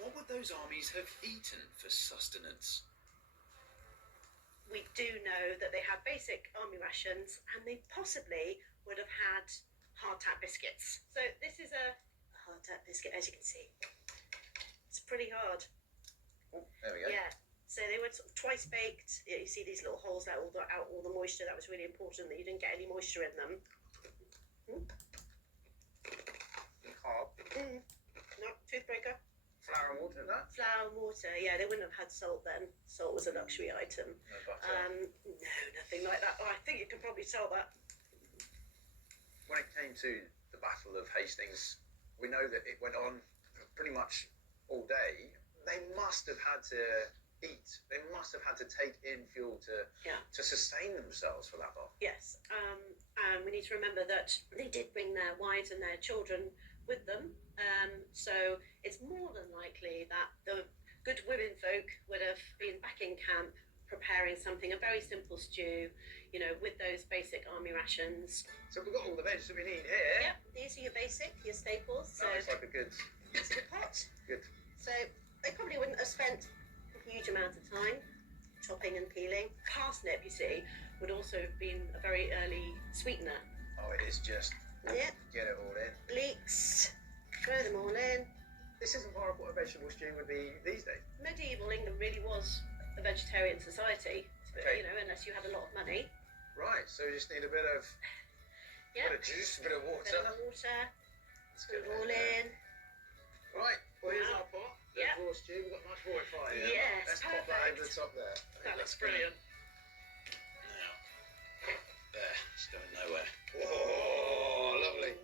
What would those armies have eaten for sustenance? We do know that they had basic army rations, and they possibly would have had hardtack biscuits. So this is a hardtack biscuit, as you can see. It's pretty hard. Oh, there we go. Yeah. So they were sort of twice baked. You see these little holes out all the moisture. That was really important, that you didn't get any moisture in them. Carb. No, toothbreaker. Flour and water, that? Flour and water. Yeah, they wouldn't have had salt then. Salt was a luxury item. No butter. No, nothing like that. Oh, I think you can probably tell that. When it came to the Battle of Hastings, we know that it went on pretty much all day. They must have had to eat. They must have had to take in fuel to sustain themselves for that long. Yes, and we need to remember that they did bring their wives and their children with them. So it's more than likely that the good women folk would have been back in camp preparing something, a very simple stew, with those basic army rations. So we've got all the veg that we need here. Yep, these are your basic, your staples. So it's like a good pot. Good. So they probably wouldn't have spent a huge amount of time chopping and peeling. Parsnip, you see, would also have been a very early sweetener. Oh, it is just Yep. get it all in. Leeks, throw them all in. This isn't far off what a vegetable stew would be these days. Medieval England really was a vegetarian society, Okay. Unless you had a lot of money. Right, so we just need a bit of juice, a bit of water. Bit of water. Let's Put get it all there. in. Right, well, here's Wow. our pot. Yeah. Raw stew. We've got much more fire here. Yes, Let's pop that perfect. over the top there. That looks brilliant. Now, there, it's going nowhere. Oh, lovely.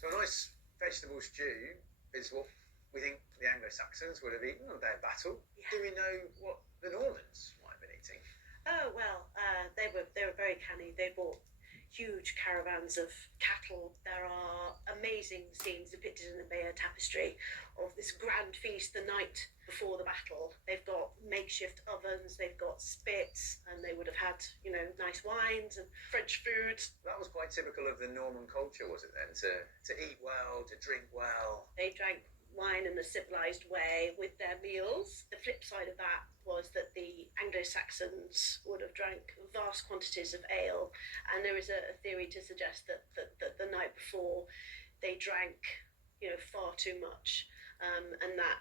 So a nice vegetable stew is what we think the Anglo-Saxons would have eaten on their battle. Yeah. Do we know what the Normans might have been eating? Oh well, they were very canny. They bought huge caravans of cattle. There are amazing scenes depicted in the Bayeux Tapestry of this grand feast the night before the battle. They've got makeshift ovens, they've got spits, and they would have had, nice wines and French food. That was quite typical of the Norman culture, was it then? To eat well, to drink well. They drank wine in a civilized way with their meals. The flip side of that was that the Anglo-Saxons would have drank vast quantities of ale, and there is a theory to suggest that the night before they drank, far too much, and that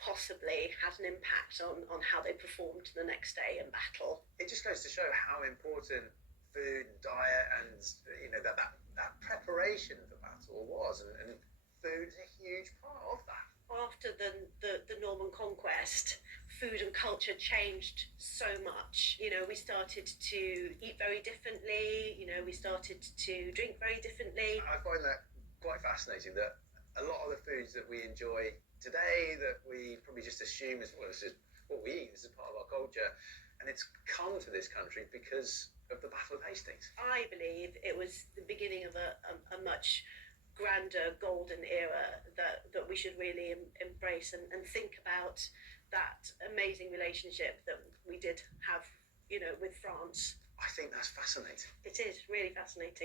possibly had an impact on how they performed the next day in battle. It just goes to show how important food and diet and that preparation for battle was, and food is a huge part of that. After the Norman conquest, food and culture changed so much. We started to eat very differently. We started to drink very differently. I find that quite fascinating, that a lot of the foods that we enjoy today, that we probably just assume is this is what we eat, this is part of our culture, and it's come to this country because of the Battle of Hastings. I believe it was the beginning of a much grander golden era that we should really embrace and think about that amazing relationship that we did have, with France. I think that's fascinating. It is really fascinating.